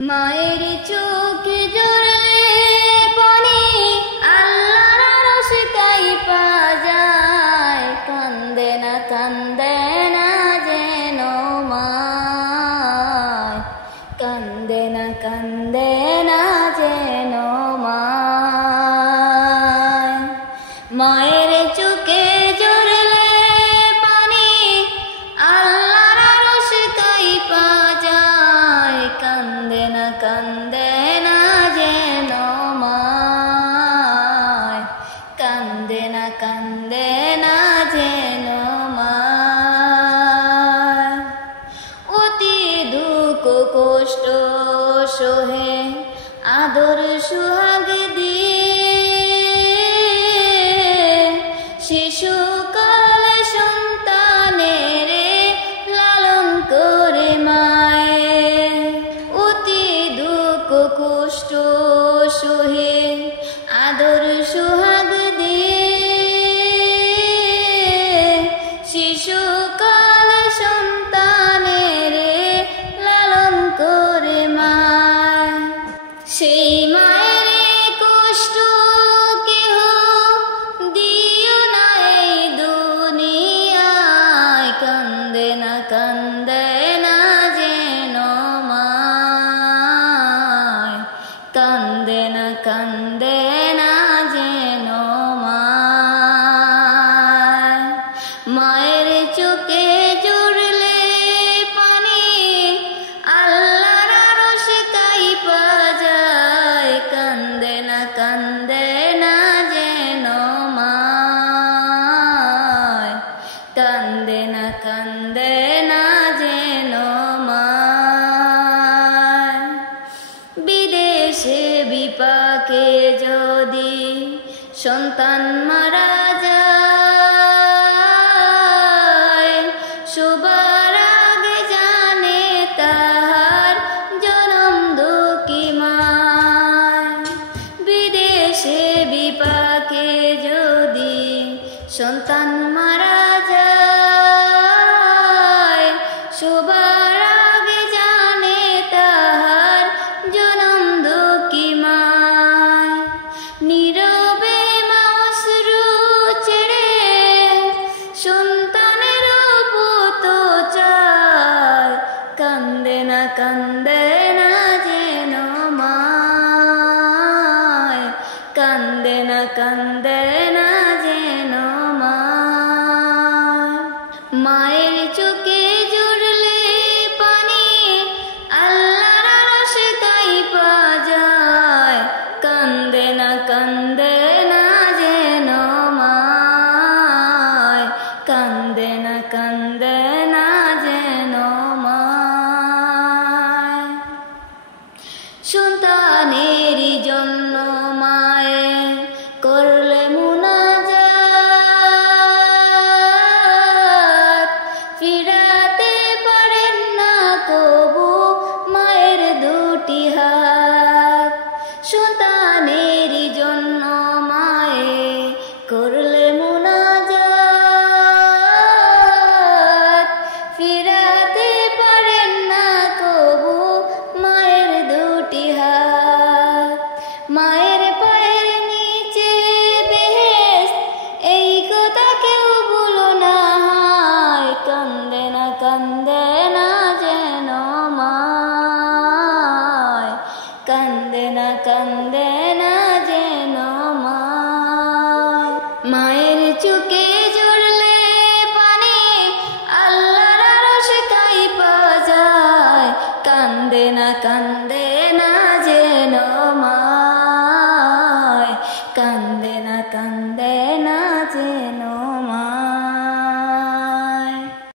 মায়ের চোখে জড়লে পানি আল্লাহর আরশে কাইপা যায়, কান্দে না যেন মায়, কান্দে না যেন মায়। মায়ের চোখে জড়লে পানি আল্লাহর আরশে কাইপা যায়, কান্দে না যেন মায়, কান্দে না যেন মায়। অতি দুঃখ কষ্ট সহে আদর সুহাগ দিয়ে, শিশুকালে সন্তানের লালন করে মায়ে। অতি দুঃখ কষ্ট সহে আদর সুহাগ দিয়ে, শিশুকালে সন্তানের লালন করে মায়। সেই মায়ের কষ্ট কেহ দিও না এই দুনিয়ায়, কান্দে না যেন মায়, কান্দে না যেন মায়। মায়ের চোখে জড়লে পানি আল্লাহর আরশে কাইপা যায়, কান্দে না যেন মায়, কান্দে না যেন মায়। বিদেশে বিপাকে যদি সন্তান মারা যায়, সবার আগে জানে তার জনম দুঃখী মায়। বিদেশে বিপাকে যদি সন্তান মারা যায়, সবার আগে জানে তার জনম দুঃখী মায়। নীরবে মা অশ্রু ছেড়ে সন্তানের পুত চায়, কান্দে না যেন মায়, কান্দে না যেন মায়। মায়ের চোখে জড়লে পানি আল্লাহর আরশে কাইপা যায়, কান্দে না যেন মায়, কান্দে না যেন মায়। সন্তানেরই জন্য মায়ে করলে মুনাজাত, ফিরাতে পারেন না কবু মায়ের দুটি হাত। সন্তানেরই জন্য মায়ে করলে মুনাজাত, ফিরাতে পারেন না কবু মায়ের দুটি হাত। মায়ের পায়ের নিচে বেহেশত, এই কথা কেউ ভুলো না হয়, কান্দে না যেন মায়, কান্দে না যেন মায়। মায়ের চোখে জড়লে পানি আল্লাহর আরশে কাইপা যায়, কান্দে না